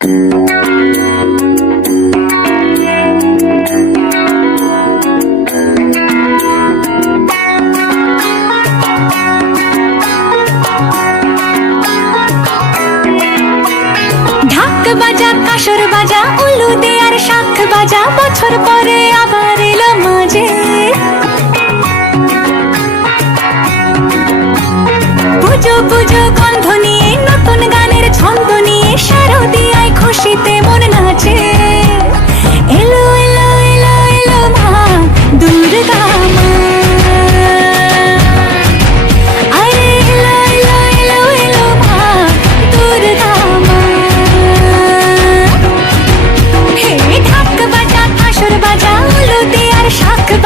ঢাক বাজা, কাসর বাজা উলু দেয়ার শাখ বাজা, বছর পরে আবার এলো মাঝে। পুজো পুজো গন্ধ নিয়ে নতুন গানের ছন্দ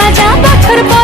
बाजा बखर बा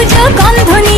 পুজো গন্ধ